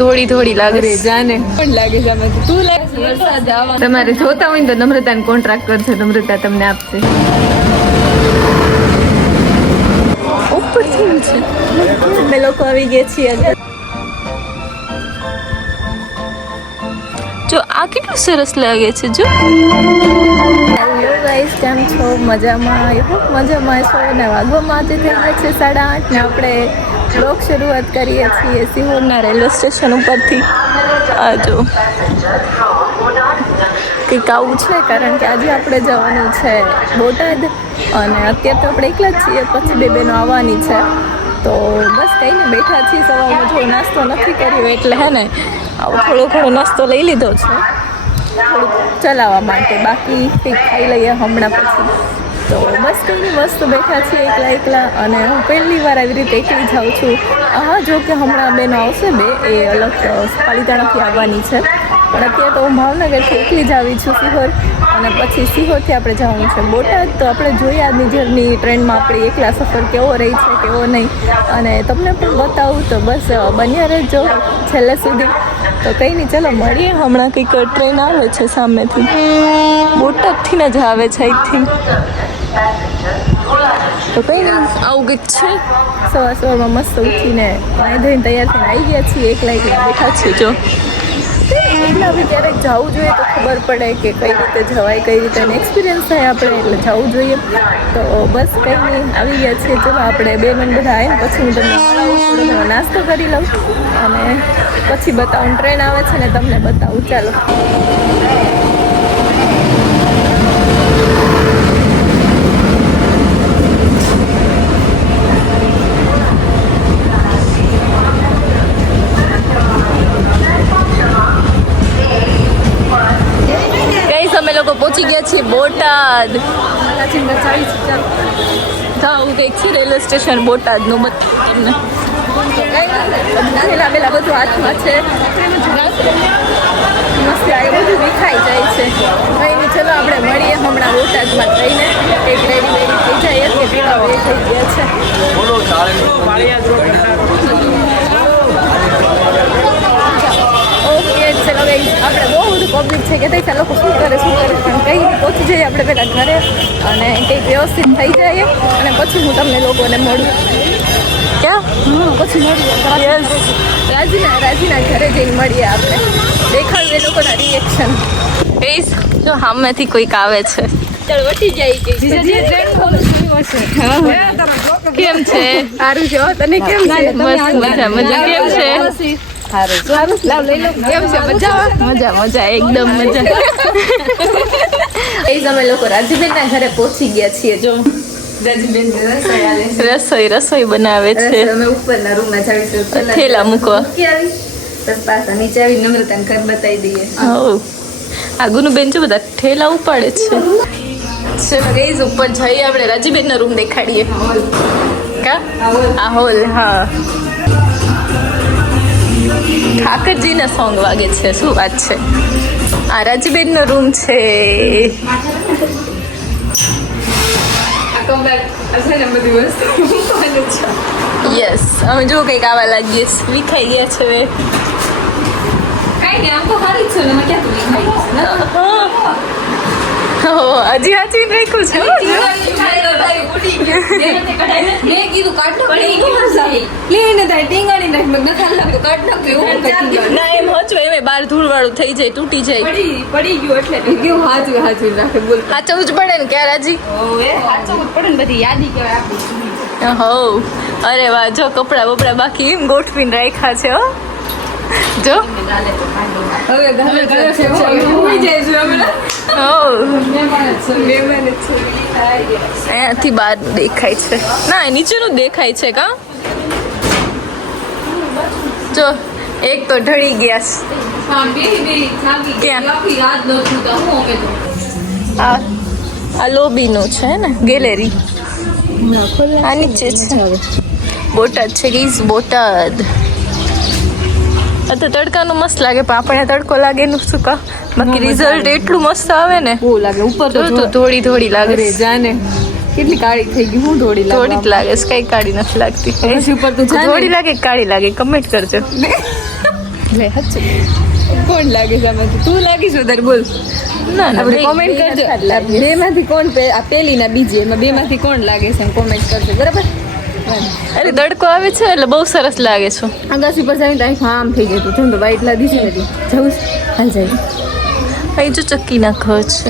થોડી થોડી લાગે જાને પણ લાગે છે આમાં તું લાગે વરસાદ આવવાનો. તમારે જોતા હોય ને તો નમ્રતાને કોન્ટ્રાક્ટ કરશે, નમ્રતા તમને આપશે. ઉપરથી છે અમે લોકો આવી ગયા છીએ. જો આ કેટલું સરસ લાગે છે. જો હેલો ગાઈસ, કેમ છો? મજામાં? ખૂબ મજામાં છો ને? વાગવામાં આજે થઈ ગયા છે 8:30 ને આપણે બ્લોગ શરૂઆત કરીએ છીએ સિહોરના રેલવે સ્ટેશન ઉપરથી. આ જો કંઈક આવું છે, કારણ કે આજે આપણે જવાનું છે બોટાદ અને અત્યારે તો આપણે એકલા જ છીએ, પછી બે બહેનો આવવાની છે. તો બસ કંઈ નહીં, બેઠા છીએ. સવારમાં જો નાસ્તો નથી કર્યો એટલે હે ને આવો થોડો ઘણો નાસ્તો લઈ લીધો છે થોડુંક ચલાવવા માટે, બાકી કંઈક ખાઈ લઈએ હમણાં પછી. તો બસ કંઈ નહીં, મસ્ત બેઠા છીએ એકલા અને હું પહેલી વાર આવી રીતે એકલી જાઉં છું. હા, જો કે હમણાં બેનો આવશે, બે એ અલગ પાલીતાણાથી આવવાની છે, પણ અત્યારે તો હું ભાવનગરથી એકલી જ આવી છું સિહોર, અને પછી સિહોરથી આપણે જવાનું છે બોટાદ. તો આપણે જોઈએ આજની જર્ની ટ્રેનમાં આપણી એકલા સફર કેવો રહી છે કેવો નહીં, અને તમને પણ બતાવું. તો બસ બન્યા રહેજો છેલ્લે સુધી. તો કંઈ નહીં, ચલો મળીએ હમણાં. કંઈક ટ્રેન આવે છે સામેથી, બોટાદથી ને જ આવે છે આઈ થિંક. તો કંઈ નહીં, આવું કંઈક છે. સવારમાં મસ્ત ઉઠીને પાણી ધોઈને તૈયાર થઈને આવી ગયા છીએ, એકલા બેઠા છીએ. જો એકલા બી ક્યારેક જવું જોઈએ તો ખબર પડે કે કઈ રીતે જવાય, કઈ રીતે એક્સપિરિયન્સ થાય આપણે, એટલે જવું જોઈએ. તો બસ કંઈ નહીં, આવી ગયા છીએ. ચલો આપણે બે મિનિટ બધા આવીને પછી હું તમને થોડો ઘણો નાસ્તો કરી લઉં અને પછી બતાવું. ટ્રેન આવે છે ને તમને બતાવું. ચાલો. પહોંચી ગયા છીએ બોટાદ. આવું કંઈક છે રેલવે સ્ટેશન બોટાદનું. તમને પેલા બધું હાથમાં છે, મસ્ત આ બધું વિખાઈ જાય છે. કંઈ નહીં, ચલો આપણે મળીએ હમણાં બોટાદમાં જઈને. કંઈક રેડી થઈ જાય કે પેલા બે થઈ ગયા છે. ઓકે ચલો ગઈ, આપણે બહુ બધું પબ્લિક છે કે ત્યાં લોકો શું કરે પણ કંઈ નહીં, પહોંચી જઈએ આપણે પહેલાં ઘરે અને કંઈક વ્યવસ્થિત થઈ જાય અને પછી હું તમને લોકોને મળું. ક્યાં? પછી મળીએ રાજીના ઘરે જઈને મળીએ. આપણે દેખાડું એ લોકોના રિએક્શન. કઈશ જો સામેથી કોઈક આવે છે. ચાલ વટી જાય કે કેમ છે? સારું છે. તને કેમ છે? મસ્ત મજા કેમ છે? મજા એકદમ મજા. અમે લોકો રાજીબેન ના ઘરે પહોંચી ગયા છીએ. જો રાજીબેન રસોઈ બનાવે છે. અમે ઉપરના રૂમ માં જાવીશું, થેલા મૂકવા પાછા નીચે આવી નમ્રતાને ઘર બતાવી દઈએ. આગુનું બેન જો બધા ઠેલા ઉપાડે છે. ચલો ગઈઝ, ઉપર જઈએ આપણે રાજીબેન નો રૂમ દેખાડીએ. કા આ હોલ? હા, ઠાકરજીના સોંગ વાગે છે. શું વાત છે? આ રાજીબેન નો રૂમ છે. યસ, અમે જો કંઈક આવા લાગીએ. વિખાઈ ગયા છે હવે. હજી હાચી રાખ્યું છે. બાર ધૂળ વાળું થઈ જાય, તૂટી જાય, પડી ગયું એટલે કેવું હાચું રાખે. બોલ, હાચવું જ પડે ને ક્યાં રાજી? હાચવું જ પડે ને, બધી યાદી કહેવાય. હો, અરે વાહ, જો કપડા બપડા બાકી એમ ગોઠવીને રાખ્યા છે. હો જો અહીંયાથી બહાર દેખાય છે. ના, નીચેનું દેખાય છે. કા જો એક તો ઢળી ગયા છે. આ લોબી નું છે ને, ગેલેરી. આ નીચે છે. બોટાદ છે ગઈઝ, બોટાદ. તો તડકાનું મસ્ત લાગે, પણ આપણે તડકો લાગે એનું શું કા. બાકી રિઝલ્ટ એટલું મસ્ત આવે ને, બહુ લાગે. ઉપર તો થોડી લાગે. જાને કેટલી કાળી થઈ ગઈ. હું થોડી જ લાગે. કઈ કાળી નથી લાગતી. ઉપર તો થોડી લાગે કાળી લાગે? કમેન્ટ કરજો. લે હચ્છું કોણ લાગે છે આમાંથી? તું લાગીશ વધારે બોલ. ના આપણે કોમેન્ટ કરજો. બે માંથી કોણ આ પેલી ના બીજી એમાં બે માંથી કોણ લાગે છે કોમેન્ટ કરજો બરાબર. અરે તડકો આવે છે એટલે બહુ સરસ લાગે છે. આગાસી પર જઈને તારીખ આમ થઈ જતું છે તો વાઈટ લાદી છે નથી જવું હાલ જાય. અહીં જો ચક્કી નાખો છે.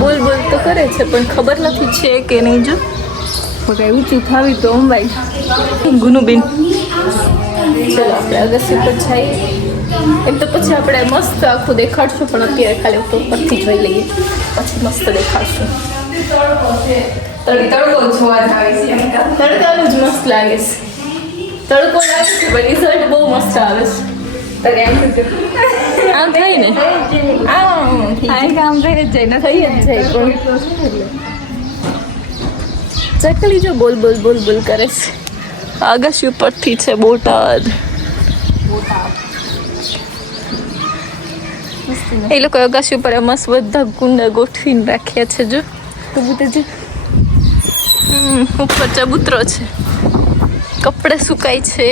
બોલ બોલ તો કરે છે પણ ખબર નથી છે કે નહીં. જો કઈ ઊંચું થાવી તો અંબાઈ ગુનુબેન ચલો આપણે અગસ્ત્ય પર જઈએ. એમ તો પછી આપણે મસ્ત આખું દેખાડશું પણ અત્યારે ખાલી ઉપરથી જોઈ લઈએ પછી મસ્ત દેખાડશું. તડકો જોવા આવે છે તડકાનું જ મસ્ત લાગે છે. તડકો લાગે છે પણ રિઝલ્ટ બહુ મસ્ત આવે છે. તને એમ થયું આમ થાય ને આ કામ થઈ જ જાય ને થઈ જ જાય પણ ચકલી જો બોલ બોલ બોલ બોલ કરે છે. અગાસી ઉપરથી છે બોટાદ. એ લોકો અગાસી ઉપર મસ્ત બધા કુંડા ગોઠવીને રાખ્યા છે. જો કબૂતર ઉપર ચબૂતરો છે. કપડે સુકાય છે.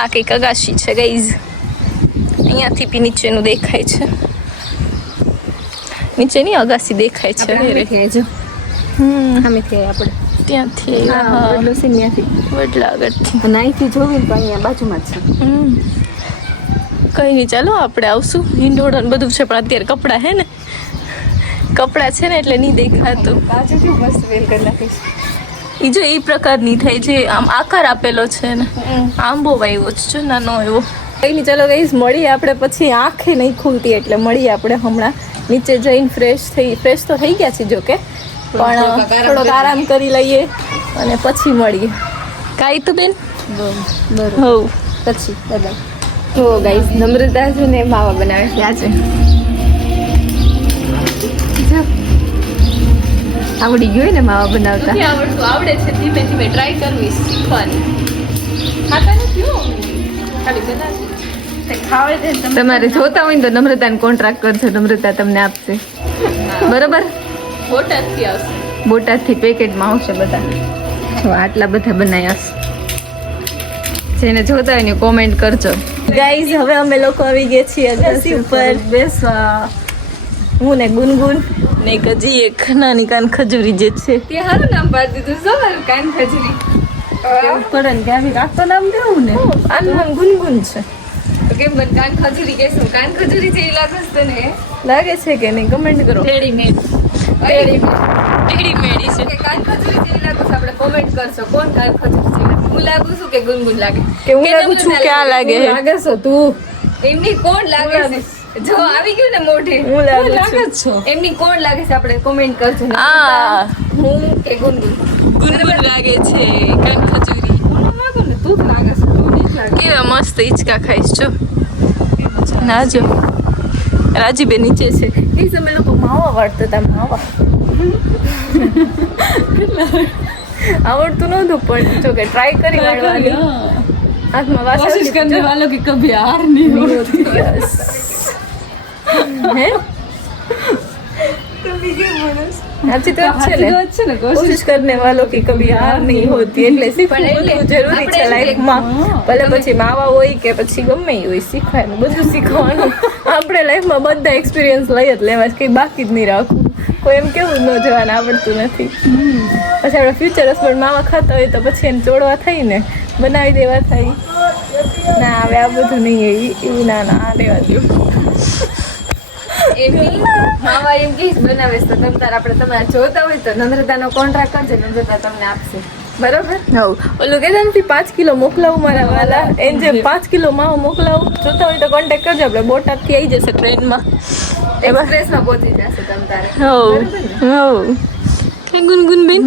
આ કંઈક અગાસી છે ગાઈઝ. અહીંયાથી બી નીચેનું દેખાય છે. નીચેની અગાસી દેખાય છે. જો સામેથી આપણે ત્યાંથી વડલો છે ત્યાંથી વડલા આગળથી અને અહીંથી જોવી તો અહીંયા બાજુમાં જ છે. કઈ નહીં ચાલો આપણે આવશું. હિંડોળો ને બધું છે પણ અત્યારે કપડાં હે ને કપડાં છે ને એટલે નહીં દેખાતું. બાજુ કેવું મસ્ત વેલ કરી નાખીશ. એ જો એ પ્રકારની થાય જે આમ આકાર આપેલો છે ને આંબો વાવ્યો છે જો નાનો એવો. કઈ નહીં ચાલો ગઈશ મળીએ આપણે પછી. આંખે નહીં ખુલતી એટલે મળીએ આપણે હમણાં નીચે જઈને ફ્રેશ તો થઈ ગયા છે જો કે પણ થોડોક આરામ કરી લઈએ અને પછી મળીએ. કાંઈ તો બેન બરોબર હોવ પછી દાદા તો ગાઈસ નમ્રતા છે ને માવા બનાવે છે આજે. આવડી ગયું ને માવા બનાવતા. આવડતું આવડે છે. ધીમે ધીમે ટ્રાય કરવી શીખવાની. ખાતા નથી ખાલી બનાવી તમારે જોતા હોય ને તો નમ્રતાને કોન્ટ્રાક્ટ કરજો. નમ્રતા તમને આપશે બરોબર. બોટાદથી આવશે. બોટાદથી પેકેટમાં આવશે બધા. જો આટલા બધા બનાવ્યા છે. જેને જોતા હોય ને કોમેન્ટ કરજો. ગાઈઝ હવે અમે લોકો આવી ગયા છીએ અગાસી ઉપર બેસવા. હું ને ગુનગુન ને એક હજી એક નાની કાન ખજૂરી જે છે તે હારું નામ પાડી દીધું શું મારું કાન ખજરી પડે ને ત્યાં આખો નામ દેવું ને. આનું નામ ગુનગુન છે. તો કેમ મને કાન ખજૂરી કહેશું? કાન ખજૂરી જેવી લાગે છે તને લાગે છે કે નહીં કમેન્ટ કરો. રેડીમેડ રેડીમેડ છે કે કાન ખજૂરી જેવી લાગે છે આપણે કોમેન્ટ કરશો. કોણ કાન ખજૂરી જેવી લાગે? હું લાગુ છું કે ગુનગુન લાગે? કે હું લાગુ છું ક્યાં લાગે છે? લાગે છો તું? એમની કોણ લાગે છે? જો આવી ગયું ને મોઢે હું લાગુ લાગે છું. છો એમની કોણ લાગે છે આપણે કોમેન્ટ કરજો. આ હું કે ગુનગુન ગુનગુન લાગે છે કાન ખજૂરી. લાગો ને તું જ લાગે છે. તું નહીં લાગે. કેવા મસ્ત હિંચકા ખાઈશ જો. ના જો રાજીબેન નીચે છે. એ સમય લોકો માવા વાળતા હતા. માવા આવડતું નહોતું પણ જો કે ટ્રાય કરી વાળવાની. હાથમાં कोशिश करने वालों की कभी हार नहीं होती. હે સાચી તો છે ને. કોશિશ કરને વાલો की कभी हार नहीं होती. એટલે શીખવું બધું જરૂરી છે લાઈફમાં. ભલે પછી માવા હોય કે પછી ગમે એ હોય શીખાય ને બધું શીખવાનું. આપણે લાઈફમાં બધા એક્સપિરિયન્સ લઈ જ લેવા કંઈ બાકી જ નહીં રાખવું. કોઈ એમ કેવું ન જવાનું આવડતું નથી. પછી આપણે ફ્યુચર હસબન્ડ માવા ખાતા હોય તો પછી એને ચોડવા થઈ ને બનાવી દેવા થાય. ના હવે આ બધું નહીં એવું ના ના રહેવા દઉં. એમની માવા એમ કે બનાવે છે તો તમ તાર આપણે તમારે જોતા હોય તો નમ્રતાનો કોન્ટ્રાક્ટ કરજો. નમ્રતા તમને આપશે બરોબર. હવ ઓલું કહેતા નથી 5 કિલો મોકલાવું મારા વાલા. એને જે 5 કિલો માવો મોકલાવું જોતા હોય તો કોન્ટેક્ટ કરજો. આપણે બોટાદથી આવી જશે ટ્રેનમાં. એક્સપ્રેસમાં પહોંચી જશે તમ તારે. હવ ગુનગુન બેન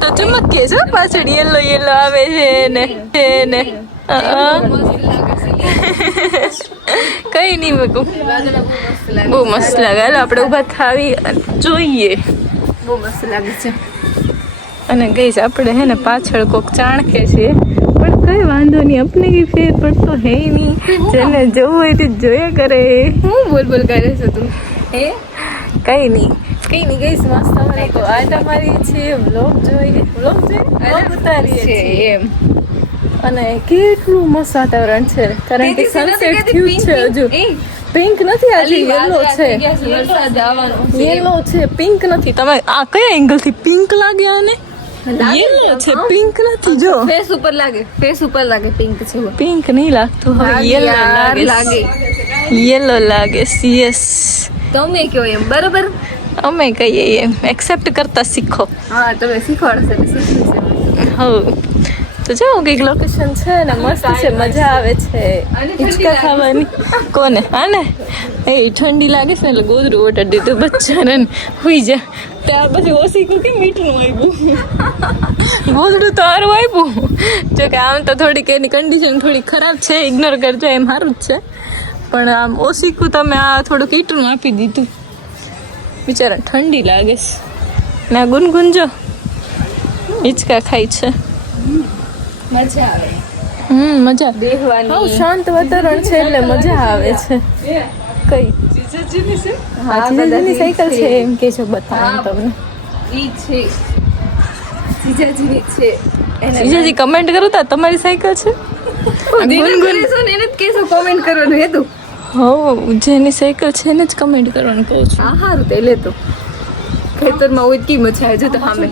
તો ચમકે છે પાછળ યેલો યેલો આવે છે ને કઈ નહીં બકુ બહુ મસ્ત લાગે. હાલો આપણે ઊભા થાવી જોઈએ. બહુ મસ્ત લાગે છે. અને ગઈ આપણે હે ને પાછળ કોક ચાણકે છે પણ કઈ વાંધો નહીં. આપણે કઈ ફેર પડતો હે નહીં. જેને જવું હોય તે જોયા કરે. હું બોલ કરે છે તું? હે કઈ નહીં ગઈ મસ્ત. અમારે આ તમારી છે વ્લોગ જોઈએ ઉતારીએ છીએ એમ અને કેટલું મસ્ત વાતાવરણ છે કારણ કે સનસેટ થયું છે હજુ પિંક નથી આજે યેલો છે યેલો છે પિંક નથી તમે આ કયા એંગલ થી પિંક લાગે આને યેલો છે પિંક નથી જો ફેસ ઉપર લાગે પિંક છે પિંક નહીં લાગતું હવે યેલો લાગે યેલો લાગે યસ તમે કયો એમ બરોબર અમે કહીએ એમ એક્સેપ્ટ કરતા શીખો હા તમે શીખવાડશે એટલે શીખવું હો તો જો કંઈક લોકેશન છે ને મસ્ત છે મજા આવે છે હિંચકા ખાવાની કોને આને એ ઠંડી લાગે છે એટલે ગોદરું ઓટાડી દીધું બચ્ચાને હુઈ જા ત્યાર પછી ઓસીકું કે મીઠું આપ્યું ગોદડું તો હારું આપ્યું જો કે આમ તો થોડીક એની કન્ડિશન થોડી ખરાબ છે ઇગ્નોર કરજો એમ સારું જ છે પણ આમ ઓસીકું તમે આ થોડુંક ઈટરું આપી દીધું બિચારા ઠંડી લાગે છે ને આ ગુનગુન જો હિંચકા ખાય છે મજા આવે મજા બેહવાની શાંત વાતાવરણ છે એટલે મજા આવે છે કઈ હા જીજાજીની સાયકલ છે એમ કે છો બતાવું તમને ઈ છે જીજાજીની છે જીજાજી કમેન્ટ કરો તા તમારી સાયકલ છે ગુનગુન એને જ કેસો કોમેન્ટ કરવાનું હેતું હો જેની સાયકલ છે એને જ કમેન્ટ કરવાનું કહું છું હા હારું તે લેતો ખેતરમાં હોય કી મજા આવે જો તો સામે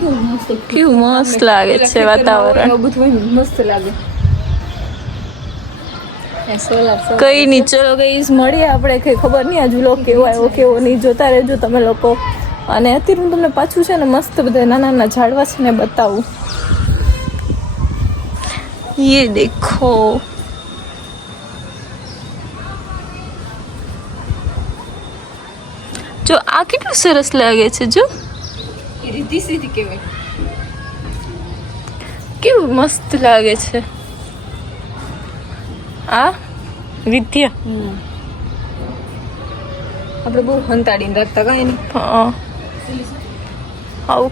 કેવું મસ્ત લાગે છે વાતાવરણ બધું મસ્ત લાગે કઈ નહીં ચલો ગઈશ મળીએ આપણે કઈ ખબર નહીં આ વ્લોગ કેવો આવ્યો કેવો નહીં જોતા રહેજો તમે લોકો અને અત્યારે હું તમને પાછું છે ને મસ્ત બધા નાના નાના ઝાડવા છે ને બતાવું ये देखो જો આ કેટલું સરસ લાગે છે જો રીતિ સીધી કેવાય કેવું મસ્ત લાગે છે આ વિદ્યા આપણે બહુ હંતાડીને રાખતા કઈ નહીં હા આવું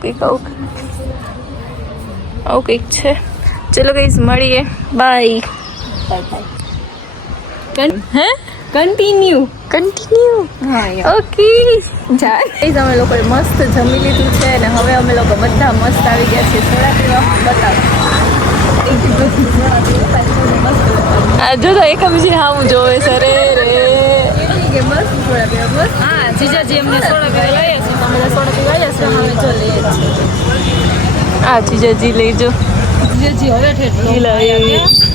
કંઈક છે ચલો ગઈસ મળીએ બાય હે કન્ટિન્યુ હા ઓકે ગાઈસ અમે લોકોએ મસ્ત જમી લીધું છે અને હવે અમે લોકો બધા મસ્ત આવી ગયા છીએ સોડા પીવા બતાવો આ જો તો એક બીજી હા હું જોવે છે રે મસ્ત સોડા પીવા બસ હા જીજાજી અમને સોડા પીવા લઈએ છીએ તમે બધા સોડા પીવા આવ્યા છે અમે જો લઈએ છીએ આ જીજાજી લઈજો જીજાજી હવે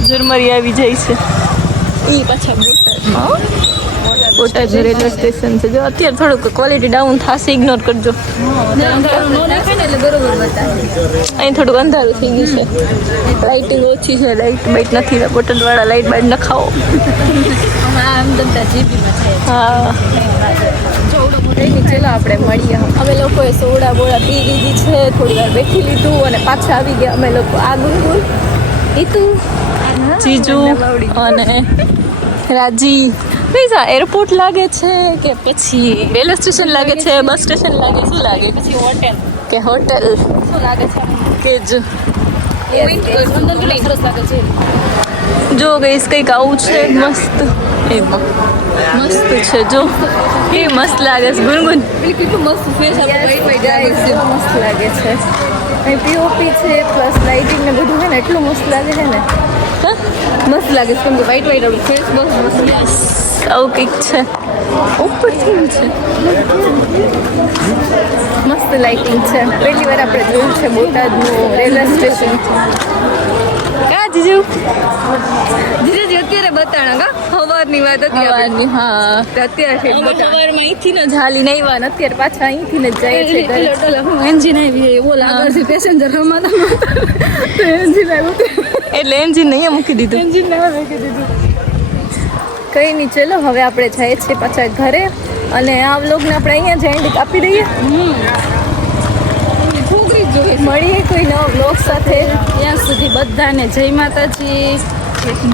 ઝુરમરી આવી જાય છે એ પાછા બોટાદ રેલવે સ્ટેશન છે જો અત્યારે થોડુંક ક્વોલિટી ડાઉન થશે ઇગ્નોર કરજો એટલે બરોબર બતાવે અહીં થોડુંક અંધારું થઈ ગયું છે લાઇટિંગ ઓછી છે લાઇટ બાઇટ નથી બોટાદવાળા લાઇટ બાઇટ ન ખાઓ આમ તમતા જીબીમાં છે હા ચલો આપણે મળીએ અમે લોકોએ સોડા બોડા પી લીધી છે થોડી વાર બેઠી લીધું અને પાછા આવી ગયા અમે લોકો આ ગુનગુન ઈતુ જીજુ અને રાજી પૈસા એરપોર્ટ લાગે છે કે પછી રેલવે સ્ટેશન લાગે છે બસ સ્ટેશન લાગે શું લાગે પછી હોટેલ કે હોટેલ શું લાગે છે કે જ સરસ લાગે છે જો ગઈશ કંઈક આવું છે મસ્ત એમાં મસ્ત છે જો એ મસ્ત લાગે છે ગુનગુન કેટલું મસ્ત ફેસ મસ્ત લાગે છે અહીં પીઓપી છે પ્લસ લાઇટિંગ ને બધું છે ને એટલું મસ્ત લાગે છે ને મસ્ત લાગે છે કેમ કે વ્હાઈટ આપણું ફેસ બહુ મસ્ત લાગે આવું કંઈક છે ઉપરથી છે મસ્ત લાઇટિંગ છે પહેલી વાર આપણે જોયું છે બોટાદનું રેલવે સ્ટેશન કા જીજુ જીજાજી અત્યારે બતાણા કા સવારની વાત હતી સવારની હા અત્યારે સવારમાં અહીંથી ને ઝાલી નહીં વા અત્યારે પાછા અહીંથી ને જાય છે એન્જિન આવી ઓલા આગળ છે પેસેન્જર રમાતા એન્જિન આવ્યું એટલે એન્જિન અહીંયા મૂકી દીધું એન્જિન ના મૂકી દીધું કંઈ નહીં ચલો હવે આપણે જઈએ છીએ પાછા ઘરે અને આ વ્લોગને આપણે અહીંયા જ એન્ડ આપી દઈએ છોકરી જોઈએ મળીએ કોઈ નવા વ્લોગ સાથે ત્યાં સુધી બધાને જય માતાજી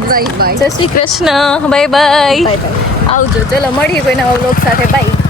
બાય બાય જય શ્રી કૃષ્ણ બાય બાય આવજો ચલો મળીએ કોઈ નવા વ્લોગ સાથે બાય